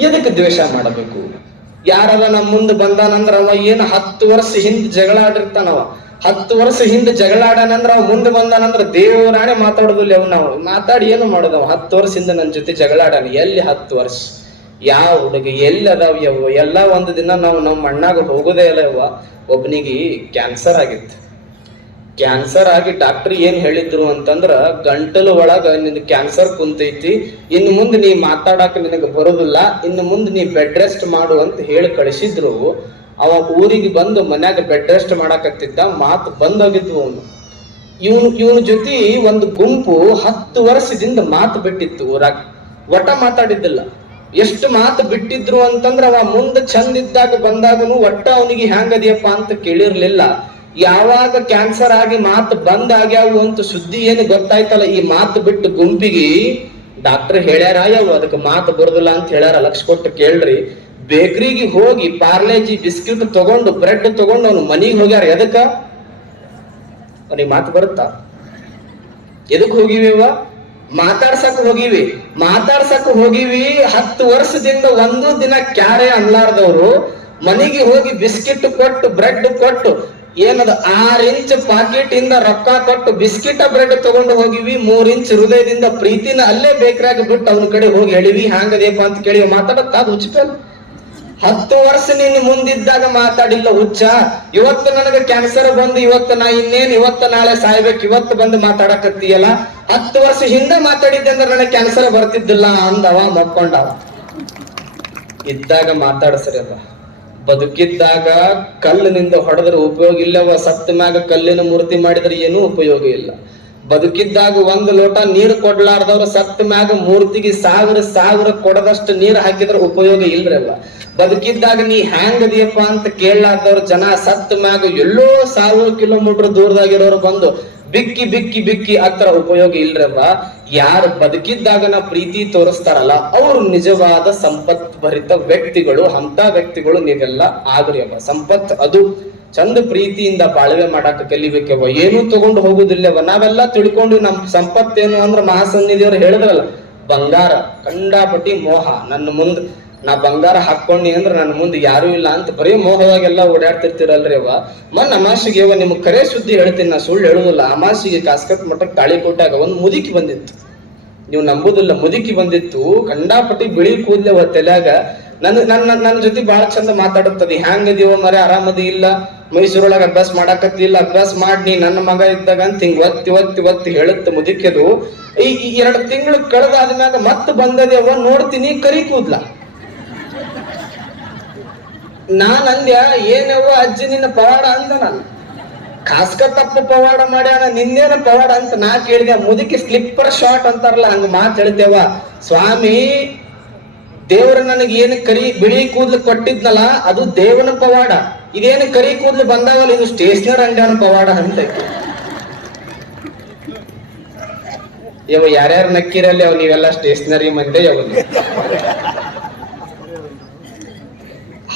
ಎದಕ್ಕೆ ದ್ವೇಷ ಮಾಡಬೇಕು? ಯಾರಾರ ನಮ್ಮ ಮುಂದೆ ಬಂದಾನಂದ್ರ ಅವ ಏನು ಹತ್ತು ವರ್ಷ ಹಿಂದ್ ಜಗಳ ಆಡಿರ್ತಾನವ ಹತ್ತು ವರ್ಷ ಹಿಂದೆ ಜಗಳ ಅವ್ ಮುಂದೆ ಬಂದಾನಂದ್ರ ದೇವರಾಣೆ ಮಾತಾಡೋದಿಲ್ಲ ಅವ್. ನಾವು ಮಾತಾಡಿ ಏನು ಮಾಡೋದವ? ಹತ್ತು ವರ್ಷ ಹಿಂದೆ ನನ್ನ ಜೊತೆ ಜಗಳ ಆಡಾನ ಎಲ್ಲಿ ಹತ್ತು ವರ್ಷ? ಯಾವ ಹುಡುಗ? ಎಲ್ಲಿ ಅದಾವ ಯಾವ ಎಲ್ಲ ಒಂದು ದಿನ ನಾವು ನಮ್ಮ ಮಣ್ಣಾಗ ಹೋಗೋದೇ ಇಲ್ಲ ಯವ್ವ. ಒಬ್ಬನಿಗೆ ಕ್ಯಾನ್ಸರ್ ಆಗಿತ್ತು. ಕ್ಯಾನ್ಸರ್ ಆಗಿ ಡಾಕ್ಟರ್ ಏನ್ ಹೇಳಿದ್ರು ಅಂತಂದ್ರ ಗಂಟಲು ಒಳಗ ನಿನ್ ಕ್ಯಾನ್ಸರ್ ಕುಂತೈತಿ. ಇನ್ನು ಮುಂದೆ ನೀ ಮಾತಾಡಕ್ ನಿನಗೆ ಬರೋದಿಲ್ಲ. ಇನ್ನು ಮುಂದೆ ನೀ ಬೆಡ್ ರೆಸ್ಟ್ ಮಾಡು ಅಂತ ಹೇಳಿ ಕಳಿಸಿದ್ರು. ಅವ ಊರಿಗೆ ಬಂದು ಮನ್ಯಾಗ ಬೆಡ್ ರೆಸ್ಟ್ ಮಾಡಾಕತ್ತಿದ್ದ. ಮಾತು ಬಂದೋಗಿದ್ವು ಅವನು. ಇವನ್, ಇವನ ಜೊತೆ ಒಂದು ಗುಂಪು ಹತ್ತು ವರ್ಷದಿಂದ ಮಾತು ಬಿಟ್ಟಿತ್ತು ಊರಾಗ. ಒಟ ಮಾತಾಡಿದ್ದಿಲ್ಲ. ಎಷ್ಟು ಮಾತು ಬಿಟ್ಟಿದ್ರು ಅಂತಂದ್ರ ಅವ ಮುಂದೆ ಚಂದ ಇದ್ದಾಗ ಬಂದಾಗನು ಒಟ್ಟ ಅವನಿಗೆ ಹ್ಯಾಂಗದಿಯಪ್ಪ ಅಂತ ಕೇಳಿರ್ಲಿಲ್ಲ. ಯಾವಾಗ ಕ್ಯಾನ್ಸರ್ ಆಗಿ ಮಾತು ಬಂದ್ ಆಗ್ಯಾವು ಅಂತ ಸುದ್ದಿ ಏನು ಗೊತ್ತಾಯ್ತಲ್ಲ, ಈ ಮಾತು ಬಿಟ್ಟು ಗುಂಪಿಗೆ ಡಾಕ್ಟರ್ ಹೇಳ್ಯಾರ ಯಾವ ಅದಕ್ಕೆ ಮಾತು ಬರುದಿಲ್ಲ ಅಂತ ಹೇಳ್ಯಾರ, ಲಕ್ಷ ಕೊಟ್ಟು ಕೇಳ್ರಿ. ಬೇಕರಿಗೆ ಹೋಗಿ ಪಾರ್ಲೇಜಿ ಬಿಸ್ಕಿಟ್ ತಗೊಂಡು, ಬ್ರೆಡ್ ತಗೊಂಡು ಅವ್ನು ಮನೆಗೆ ಹೋಗ್ಯಾರ, ಎದಕ್ಕ? ಅವನಿಗೆ ಮಾತು ಬರುತ್ತಾ? ಎದಕ್ ಹೋಗಿವಿವ ಮಾತಾಡ್ಸಕ್ ಹೋಗಿವಿ. ಮಾತಾಡ್ಸಕ್ ಹೋಗಿವಿ, ಹತ್ತು ವರ್ಷದಿಂದ ಒಂದು ದಿನ ಕ್ಯಾರೆ ಅನ್ಲಾರ್ದವ್ರು, ಮನೆಗೆ ಹೋಗಿ ಬಿಸ್ಕಿಟ್ ಕೊಟ್ಟು, ಬ್ರೆಡ್ ಕೊಟ್ಟು ಏನದ? ಆರ್ ಇಂಚ್ ಪಾಕೆಟ್ ಇಂದ ರೊಕ್ಕ ಕೊಟ್ಟು ಬಿಸ್ಕಿಟ ಬ್ರೆಡ್ ತಗೊಂಡು ಹೋಗಿವಿ, ಮೂರ್ ಇಂಚ್ ಹೃದಯದಿಂದ ಪ್ರೀತಿನ ಅಲ್ಲೇ ಬೇಕ್ರಾಗಿ ಬಿಟ್ಟು ಅವನ ಕಡೆ ಹೋಗಿ ಹೇಳಿವಿ ಹ್ಯಾಂಗದೇಪ ಅಂತ ಕೇಳಿ ಮಾತಾಡತ್ತ ಅದು ಹುಚ್ಚಪಲ್ ಹತ್ತು ವರ್ಷ ನಿನ್ನ ಮುಂದಿದ್ದಾಗ ಮಾತಾಡಿಲ್ಲ ಹುಚ್ಚ. ಇವತ್ತು ನನಗೆ ಕ್ಯಾನ್ಸರ್ ಬಂದು, ಇವತ್ತು ನಾ ಇನ್ನೇನ್, ಇವತ್ತು ನಾಳೆ ಸಾಯ್ಬೇಕು, ಇವತ್ತು ಬಂದು ಮಾತಾಡಕತ್ತೀಯಲ್ಲ. ಹತ್ತು ವರ್ಷ ಹಿಂದೆ ಮಾತಾಡಿದ್ದೆ ಅಂದ್ರೆ ನನಗೆ ಕ್ಯಾನ್ಸರ್ ಬರ್ತಿದ್ದಿಲ್ಲ ಅಂದವ, ಮಕ್ಕೊಂಡವ. ಇದ್ದಾಗ ಮಾತಾಡ್ಸರಿ ಅದ ಬದುಕಿದ್ದಾಗ ಕಲ್ಲಿನಿಂದ ಹೊಡೆದ್ರೆ ಉಪಯೋಗ ಇಲ್ಲವ, ಸತ್ತ ಮ್ಯಾಗ ಕಲ್ಲಿನ ಮೂರ್ತಿ ಮಾಡಿದ್ರೆ ಏನೂ ಉಪಯೋಗ ಇಲ್ಲ. ಬದುಕಿದ್ದಾಗ ಒಂದು ಲೋಟ ನೀರು ಕೊಡ್ಲಾರ್ದವ್ರು ಸತ್ತ ಮ್ಯಾಗ ಮೂರ್ತಿಗೆ ಸಾವಿರ ಸಾವಿರ ಕೊಡದಷ್ಟು ನೀರು ಹಾಕಿದ್ರೆ ಉಪಯೋಗ ಇಲ್ರಲ್ಲ ಬದುಕಿದ್ದಾಗ ನೀ ಹ್ಯಾಂಗ್ ಅದಿಯಪ್ಪ ಅಂತ ಕೇಳಲಾರ್ದವ್ರು ಜನ ಸತ್ತ ಮ್ಯಾಗ ಎಲ್ಲೋ ಸಾವಿರ ಕಿಲೋಮೀಟರ್ ದೂರದಾಗಿರೋರು ಬಂದು ಬಿಕ್ಕಿ ಬಿಕ್ಕಿ ಬಿಕ್ಕಿ ಆತರ ಉಪಯೋಗ ಇಲ್ರಲ್ಲ ಯಾರು ಬದುಕಿದ್ದಾಗನ ಪ್ರೀತಿ ತೋರಿಸ್ತಾರಲ್ಲ, ಅವರು ನಿಜವಾದ ಸಂಪತ್ ಭರಿತ ವ್ಯಕ್ತಿಗಳು ಅಂತ ವ್ಯಕ್ತಿಗಳು ನೀವೆಲ್ಲ ಆಗ್ರಿ ಅವ ಸಂಪತ್ ಅದು ಚಂದ ಪ್ರೀತಿಯಿಂದ ಬಾಳ್ವೆ ಮಾಡಾಕ ಕಲಿಬೇಕವ ಏನೂ ತಗೊಂಡು ಹೋಗುದಿಲ್ಲವ ನಾವೆಲ್ಲ ತಿಳ್ಕೊಂಡು ನಮ್ ಸಂಪತ್ತೇನು ಅಂದ್ರ ಮಹಾಸನ್ನಿಧಿಯವ್ರು ಹೇಳಿದ್ರಲ್ಲ, ಬಂಗಾರ, ಕಂಡಾಪಟ್ಟಿ, ಮೋಹ. ನನ್ನ ಮುಂದ್ ನಾ ಬಂಗಾರ ಹಾಕೊಂಡಿ ಅಂದ್ರೆ ನನ್ನ ಮುಂದೆ ಯಾರು ಇಲ್ಲ ಅಂತ ಬರೀ ಮೋಹವಾಗೆಲ್ಲ ಓಡಾಡ್ತಿರ್ತಿರಲ್ರಿ ಅವ ಮನ್ ಅಮಾಸಿಗೆ ಅವ ನಿಮ್ಗೆ ಕರೆ ಸುದ್ದಿ ಹೇಳ್ತೀನಿ, ನಾ ಸುಳ್ಳು ಹೇಳುದಿಲ್ಲ. ಅಮಾಸಿಗೆ ಮಠಕ್ಕೆ ತಾಳಿ ಕೊಟ್ಟಾಗ ಒಂದು ಮುದುಕಿ ಬಂದಿತ್ತು. ನೀವು ನಂಬುದಿಲ್ಲ, ಮುದುಕಿ ಬಂದಿತ್ತು. ಕಂಡಾಪಟ್ಟಿ ಬಿಳಿ ಕೂದ್ಲೆ ತಲ್ಯಾಗ. ನನ್ನ ನನ್ನ ನನ್ನ ಜೊತೆ ಬಹಳ ಚಂದ ಮಾತಾಡುತ್ತದೆ. ಹ್ಯಾಂಗದೀವ ಮರೆ, ಆರಾಮದಿ ಇಲ್ಲ. ಮೈಸೂರೊಳಗೆ ಅಭ್ಯಾಸ ಮಾಡಾಕತ್ತಿಲ್ಲ. ಅಭ್ಯಾಸ ಮಾಡಿ ನನ್ನ ಮಗ ಇದ್ದಾಗ ಅಂತ ಹಿಂಗ್ ಒತ್ತಿ ಒತ್ತಿ ಒತ್ತಿ ಹೇಳುತ್ತ ಮುದುಕಿದು ಈ ಈ ಎರಡು ತಿಂಗಳು ಕಳೆದಾದ್ಮ್ಯಾಗ ಮತ್ತೆ ಬಂದದೇವ ನೋಡ್ತೀನಿ ಕರಿ ಕೂದ್ಲ. ನಾನ್ ಅಂದ್ಯ ಏನವ್ವ ಅಜ್ಜಿ ನಿನ್ನ ಪವಾಡ ಅಂದ ನಾನು. ಕಾಸ್ಕ ತಪ್ಪ ಪವಾಡ ಮಾಡ್ಯಾನ ನಿನ್ನೇನ ಪವಾಡ ಅಂತ ನಾ ಕೇಳಿದೆ. ಮುದುಕಿ ಸ್ಲಿಪ್ಪರ್ ಶಾರ್ಟ್ ಅಂತಾರಲ್ಲ, ಹಂಗ ಮಾತು ಹೇಳ್ತೇವ ಸ್ವಾಮಿ, ದೇವ್ರ ನನಗೆ ಏನು ಕರಿ ಬಿಳಿ ಕೂದ್ಲು ಕೊಟ್ಟಿದ್ನಲ್ಲ, ಅದು ದೇವನ ಪವಾಡ. ಇದೇನು ಕರಿ ಕೂದ್ಲು ಬಂದಾವಲ್ಲ, ಇದು ಸ್ಟೇಷನರ್ ಅಂಗಡಿಯವ್ನ ಪವಾಡ ಅಂತ ಯವ ಯಾರ್ಯಾರು ನಕ್ಕಿರಲ್ಲಿ ಅವ್ ನೀವೆಲ್ಲ ಸ್ಟೇಷನರಿ ಮಂದಿ ಯಾವ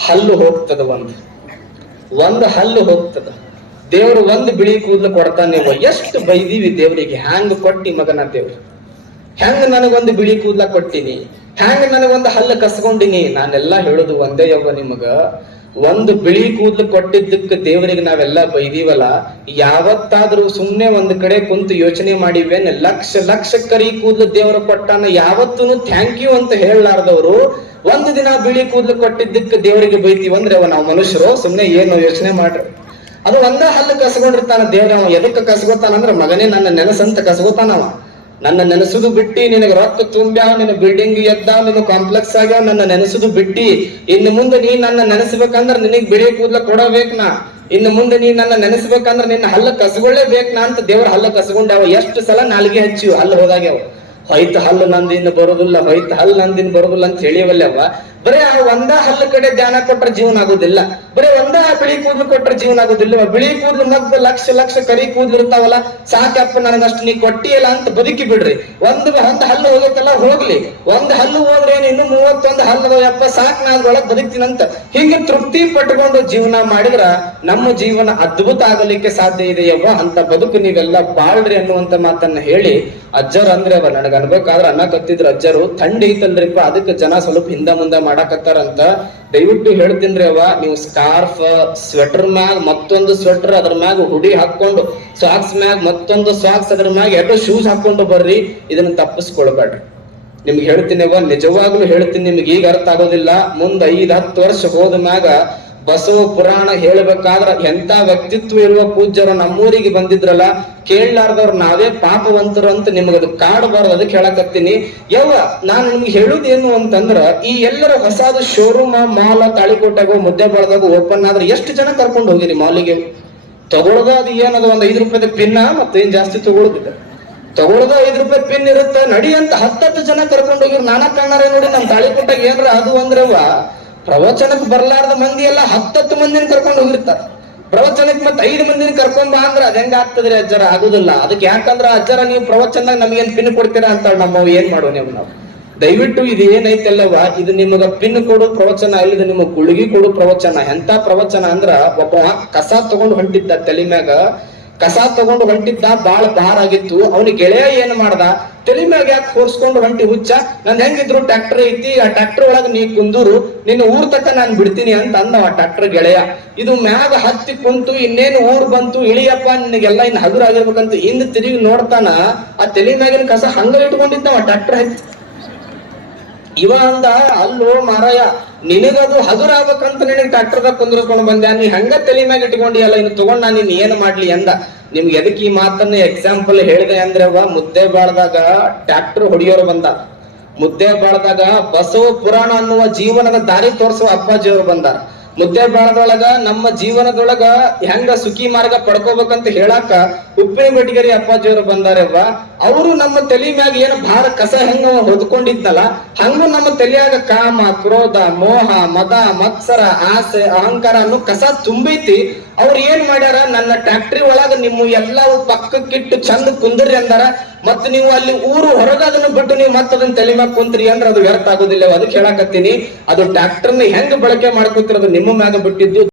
ಹಲ್ಲು ಹೋಗ್ತದ ಒಂದು. ಒಂದು ಹಲ್ಲು ಹೋಗ್ತದ. ದೇವ್ರು ಒಂದು ಬಿಳಿ ಕೂದಲು ಕೊಡ್ತಾನೆ ಎಷ್ಟು ಬೈದೀವಿ ದೇವರಿಗೆ. ಹ್ಯಾಂಗ್ ಕೊಟ್ಟಿ ಮಗನ ದೇವ್ರು? ಹೆಂಗ್ ನನಗೊಂದು ಬಿಳಿ ಕೂದಲ ಕೊಟ್ಟಿನಿ? ಹ್ಯಾಂಗ ನನಗೊಂದು ಹಲ್ಲು ಕಸ್ಕೊಂಡಿನಿ? ನಾನೆಲ್ಲ ಹೇಳುದು ಒಂದೇ ಯವ್ವ ನಿಮಗ. ಒಂದು ಬಿಳಿ ಕೂದಲು ಕೊಟ್ಟಿದ್ದಕ್ಕೆ ದೇವರಿಗೆ ನಾವೆಲ್ಲ ಬೈದೀವಲ್ಲ? ಯಾವತ್ತಾದ್ರೂ ಸುಮ್ಮನೆ ಒಂದ್ ಕಡೆ ಕುಂತು ಯೋಚನೆ ಮಾಡಿವೇನ್? ಲಕ್ಷ ಲಕ್ಷ ಕರಿ ಕೂದಲು ದೇವರು ಕೊಟ್ಟಾನ ಯಾವತ್ತೂ ಥ್ಯಾಂಕ್ ಯು ಅಂತ ಹೇಳಲಾರ್ದವ್ರು ಒಂದು ದಿನ ಬಿಳಿ ಕೂದಲು ಕೊಟ್ಟಿದ್ದಕ್ಕೆ ದೇವರಿಗೆ ಬೈತೀವಿ ಅಂದ್ರೆ ಅವ ನಾವು ಮನುಷ್ಯರು ಸುಮ್ಮನೆ ಏನು ಯೋಚನೆ ಮಾಡ್ರಿ. ಅದು ಒಂದ ಹಲ್ಲು ಕಸಗೊಂಡಿರ್ತಾನ ದೇವ್ರ ಅವ ಎದಕ್ಕೆ ಅಂದ್ರೆ ಮಗನೇ ನನ್ನ ನೆನಸಂತ ಕಸ್ಕೊತಾನವ. ನನ್ನ ನೆನೆಸುದು ಬಿಟ್ಟಿ ನಿನಗೆ ರೊಕ್ಕ ತುಂಬ್ಯಾವ ನಿನ್ನ ಬಿಲ್ಡಿಂಗ್ ಎದ್ದ, ನಿನ್ನ ಕಾಂಪ್ಲೆಕ್ಸ್ ಆಗ್ಯಾವ ನನ್ನ ನೆನೆಸುದು ಬಿಟ್ಟಿ. ಇನ್ನು ಮುಂದೆ ನೀ ನನ್ನ ನೆನೆಸ್ಬೇಕಂದ್ರ ನಿನಗೆ ಬಿಳಿ ಕೂದ್ಲ ಕೊಡಬೇಕು ನಾ ಇನ್ನು ಮುಂದೆ ನೀ ನನ್ನ ನೆನೆಸ್ಬೇಕಂದ್ರ ನಿನ್ನ ಹಲ್ಲ ಕಸ್ಕೊಳ್ಳೇಬೇಕ್ ನಾ ಅಂತ ದೇವರ ಹಲ್ಲ ಕಸಗೊಂಡ್ಯಾವ ಎಷ್ಟು ಸಲ ನಾಲ್ಗೆ ಹಚ್ಚಿವ ಹಲ್ಲು ಹೋದಾಗ್ಯಾವ. ಹೊಯ್ತ ಹಲ್ಲು ನಂದಿನ ಬರುದಿಲ್ಲ, ಹೊಯ್ತ ಹಲ್ಲು ನಂದಿನ ಬರುದಿಲ್ಲ ಅಂತ ಹೇಳಿವಲ್ಲವ ಬರೀ ಆ ಒಂದ ಹಲ್ಲು ಕಡೆ ಧ್ಯಾನ ಕೊಟ್ರೆ ಜೀವನ ಆಗುದಿಲ್ಲ. ಬರೀ ಒಂದ ಬಿಳಿ ಕೂದಲು ಕೊಟ್ರೆ ಜೀವನ ಆಗುದಿಲ್ಲ. ಬಿಳಿ ಕೂದಲು ಮದ್ದ ಲಕ್ಷ ಲಕ್ಷ ಕರಿ ಕೂದಲು ಇರ್ತಾವಲ್ಲ ಸಾಕಪ್ಪ ನನಗಷ್ಟು ನೀ ಕೊಟ್ಟಿಯಲ್ಲ ಅಂತ ಬದುಕಿ ಬಿಡ್ರಿ. ಒಂದು ಒಂದ್ ಹಲ್ಲು ಹೋಗತ್ತಲ್ಲ ಹೋಗ್ಲಿ. ಒಂದ್ ಹಲ್ಲು ಹೋದ್ರೆ ಇನ್ನು ಮೂವತ್ತೊಂದು ಹಲ್ಲು ಯಪ್ಪ, ಸಾಕ್ ನಾನು ಒಳಗ್ ಬದುಕ್ತೀನಂತ. ಹಿಂಗೆ ತೃಪ್ತಿ ಪಟ್ಕೊಂಡು ಜೀವನ ಮಾಡಿದ್ರ ನಮ್ಮ ಜೀವನ ಅದ್ಭುತ ಆಗಲಿಕ್ಕೆ ಸಾಧ್ಯ ಇದೆಯವ್ವ ಅಂತ ಬದುಕು ನೀವೆಲ್ಲ ಬಾಳ್ರಿ ಅನ್ನುವಂತ ಮಾತನ್ನ ಹೇಳಿ ಅಜ್ಜರ್ ಅಂದ್ರೆ ಅವ ನನಗ ಅನ್ಬೇಕಾದ್ರ ಅನ್ನ ಕತ್ತಿದ್ರ ಅಜ್ಜರು, ಥಂಡಿ ಐತಲ್ರಿಪ್ಪ ಅದಕ್ಕೆ ಜನ ಸ್ವಲ್ಪ ಹಿಂದ ಮುಂದೆ ಮಾಡಾಕತ್ತಾರಂತ. ದಯವಿಟ್ಟು ಹೇಳ್ತೀನಿ ಅವ ನೀವು ಸ್ಕಾರ್ಫ್ ಸ್ವೆಟರ್ ಮ್ಯಾಗ ಮತ್ತೊಂದು ಸ್ವೆಟರ್ ಅದ್ರ ಮ್ಯಾಗ ಹುಡಿ ಹಾಕೊಂಡು ಸಾಕ್ಸ್ ಮ್ಯಾಗ ಮತ್ತೊಂದು ಸಾಕ್ಸ್ ಅದ್ರ ಮ್ಯಾಗ ಎರಡು ಶೂಸ್ ಹಾಕೊಂಡು ಬರ್ರಿ, ಇದನ್ನ ತಪ್ಪಿಸ್ಕೊಳ್ಬೇಡ್ರಿ. ನಿಮ್ಗೆ ಹೇಳ್ತೀನಿ ಅವ್ವ, ನಿಜವಾಗ್ಲೂ ಹೇಳ್ತೀನಿ, ನಿಮ್ಗೆ ಈಗ ಅರ್ಥ ಆಗೋದಿಲ್ಲ. ಮುಂದ್ ಐದ್ ಹತ್ತು ವರ್ಷ ಹೋದ ಮ್ಯಾಗ ಬಸವ ಪುರಾಣ ಹೇಳ್ಬೇಕಾದ್ರ ಎಂತ ವ್ಯಕ್ತಿತ್ವ ಇರುವ ಪೂಜ್ಯರು ನಮ್ಮೂರಿಗೆ ಬಂದಿದ್ರಲ್ಲ, ಕೇಳಲಾರ್ದವ್ರು ನಾವೇ ಪಾಪವಂತರು ಅಂತ ನಿಮ್ಗೆ ಅದು ಕಾಡಬಾರ್ದು, ಅದಕ್ಕೆ ಹೇಳಕತ್ತೀನಿ. ಯವ್ವ, ನಾನು ನಿಮ್ಗೆ ಹೇಳುದೇನು ಅಂತಂದ್ರ, ಈ ಎಲ್ಲರ ಹೊಸದು ಶೋರೂಮ್ ಮಾಲ ತಾಳಿಕೋಟಾಗ, ಮುದ್ದೆ ಬಳದಾಗ ಓಪನ್ ಆದ್ರೆ ಎಷ್ಟು ಜನ ಕರ್ಕೊಂಡು ಹೋಗಿರಿ ಮಾಲಿಗೆ ತಗೊಳ್ದ ಅದು ಏನದು, ಒಂದ್ ಐದು ರೂಪಾಯಿ ಪಿನ್ನ ಮತ್ತೆ ಏನ್ ಜಾಸ್ತಿ ತಗೊಳುದಿಲ್ಲ. ತಗೊಳ್ದ ಐದು ರೂಪಾಯಿ ಪಿನ್ ಇರುತ್ತೆ, ನಡಿ ಅಂತ ಹತ್ತತ್ತು ಜನ ಕರ್ಕೊಂಡು ಹೋಗಿರ್. ನಾನಾ ಕಾರಣರೇ ನೋಡಿ ನಮ್ ತಾಳಿಕೋಟಾಗ ಏನ್ರ ಅದು ಅಂದ್ರವ ಪ್ರವಚನಕ್ಕೆ ಬರ್ಲಾರ್ದ ಮಂದಿ ಎಲ್ಲ ಹತ್ತತ್ತು ಮಂದಿನ ಕರ್ಕೊಂಡು ಹೋಗಿರ್ತಾರ. ಪ್ರವಚನಕ್ಕೆ ಮತ್ತೆ ಐದು ಮಂದಿನ ಕರ್ಕೊಂಡ್ ಬಾ ಅಂದ್ರ ಅದ್ ಹೆಂಗ ಆಗ್ತದ್ರಿ ಅಜ್ಜರ? ಆಗುದಿಲ್ಲ. ಅದಕ್ಕೆ ಯಾಕಂದ್ರ ಅಜ್ಜರ ನೀವು ಪ್ರವಚನದಾಗ ನಮ್ಗೇನ್ ಪಿನ್ ಕೊಡ್ತೀರಾ ಅಂತ ನಮ್ಮ ಏನ್ ಮಾಡೋ ನೀವು ನಾವು? ದಯವಿಟ್ಟು ಇದು ಏನೈತಲ್ಲವ ಇದು ನಿಮಗ ಪಿನ್ ಕೊಡು ಪ್ರವಚನ ಇಲ್ಲದ ನಿಮ್ಮ ಗುಳಿಗಿ ಕೊಡು ಪ್ರವಚನ. ಎಂತ ಪ್ರವಚನ ಅಂದ್ರ ಒಬ್ಬ ಕಸ ತಗೊಂಡು ಹೊಂಟಿದ್ದ ತಲೆ ಮ್ಯಾಗ, ಕಸ ತಗೊಂಡು ಹೊಂಟಿದ್ದ ಬಾಳ ಭಾರ ಆಗಿತ್ತು. ಅವನ ಗೆಳೆಯ ಏನ್ ಮಾಡ್ದ? ತಲೆ ಮ್ಯಾಗ ಯಾಕೆ ಹೊರ್ಸ್ಕೊಂಡು ಹೊಂಟಿ ಹುಚ್ಚ? ನನ್ ಹೆಂಗಿದ್ರು ಟ್ರ್ಯಾಕ್ಟರ್ ಐತಿ, ಆ ಟ್ರ್ಯಾಕ್ಟರ್ ಒಳಗ ನೀ ಕುಂದೂರು, ನಿನ್ನ ಊರ್ ತಕ್ಕ ನಾನ್ ಬಿಡ್ತೀನಿ ಅಂತ ಅಂದ ಆ ಟ್ರ್ಯಾಕ್ಟರ್ ಗೆಳೆಯ. ಇದು ಮ್ಯಾಗ ಹತ್ತಿ ಕುಂತು, ಇನ್ನೇನು ಊರ್ ಬಂತು, ಇಳಿಯಪ್ಪ, ನಿನಗೆಲ್ಲ ಇನ್ನು ಹಗುರ ಆಗಿರ್ಬೇಕಂತ ಹಿಂದ್ ತಿರುಗಿ ನೋಡ್ತಾನ, ಆ ತಲೆ ಮ್ಯಾಗಿನ ಕಸ ಹಂಗ ಇಟ್ಕೊಂಡಿದ್ದ ಆ ಟ್ರ್ಯಾಕ್ಟರ್ ಹತ್ತಿ. ಇವ ಅಂದ, ಅಲ್ಲೋ ಮಾರಾಯ, ನಿನಗದು ಹಗುರ ಆಗ್ಬೇಕಂತ ನಿನಗೆ ಟ್ರಾಕ್ಟರ್ದಾಗ ಕುಂದ್ರಸ್ಕೊಂಡು ಬಂದ್ಯಾ? ನೀ ಹಂಗ ತಲೆ ಮ್ಯಾಗ ಇಟ್ಕೊಂಡಿಯಲ್ಲ, ಇನ್ನು ತಗೊಂಡ್ ನಾನು ಏನು ಏನ್ ಮಾಡ್ಲಿ ಅಂದ. ನಿಮ್ಗೆ ಎದಕ್ಕೆ ಈ ಮಾತನ್ನ ಎಕ್ಸಾಂಪಲ್ ಹೇಳಿದೆ ಅಂದ್ರೆ ಅವ ಮುದ್ದೆ ಬಾಳ್ದಾಗ ಟ್ರಾಕ್ಟರ್ ಹೊಡಿಯೋರು ಬಂದ. ಮುದ್ದೆ ಬಾಳ್ದಾಗ ಬಸವ ಪುರಾಣ ಅನ್ನುವ ಜೀವನದ ದಾರಿ ತೋರಿಸುವ ಅಪ್ಪಾಜಿಯವರು ಬಂದಾರ. ಮುದ್ದೆ ಬಾಳದೊಳಗ ನಮ್ಮ ಜೀವನದೊಳಗ ಹೆಂಗ ಸುಖಿ ಮಾರ್ಗ ಪಡ್ಕೋಬೇಕಂತ ಹೇಳಾಕ ಉಪ್ಪಿನ ಅವರು ಅಪ್ಪಾಜಿಯವರು ಬಂದಾರವ್ವ ಅವರು ನಮ್ಮ ತಲೆ ಮ್ಯಾಗ ಏನು ಭಾರ ಕಸ ಹೆಂಗ ಹೊದ್ಕೊಂಡಿದ್ನಲ್ಲ, ಹಂಗೂ ನಮ್ಮ ತಲೆಯಾಗ ಕಾಮ, ಕ್ರೋಧ, ಮೋಹ, ಮದ, ಮತ್ಸರ, ಆಸೆ, ಅಹಂಕಾರ ಅನ್ನೋ ಕಸ ತುಂಬೈತಿ. ಅವ್ರು ಏನ್ ಮಾಡ್ಯಾರ, ನನ್ನ ಟ್ಯಾಕ್ಟ್ರಿ ಒಳಗ ನಿಮ್ಮ ಎಲ್ಲವೂ ಪಕ್ಕಕ್ಕಿಟ್ಟು ಚಂದ ಕುಂದ್ರಿ ಅಂದಾರ. ಮತ್ತ ನೀವು ಅಲ್ಲಿ ಊರು ಹೊರಗ ಅದನ್ನ ಬಿಟ್ಟು ನೀವು ಮತ್ತ ಅದನ್ನ ತಲೆ ಮ್ಯಾಗ ಕುಂತ್ರಿ ಅಂದ್ರೆ ಅದು ವ್ಯರ್ಥ ಆಗೋದಿಲ್ಲ. ಅದಕ್ಕೆ ಹೇಳಕತ್ತೀನಿ, ಅದು ಟ್ಯಾಕ್ಟರ್ನ ಹೆಂಗ್ ಬಳಕೆ ಮಾಡ್ಕೊತಿರೋದು ನಿಮ್ಮ ಮ್ಯಾಗ ಬಿಟ್ಟಿದ್ದು.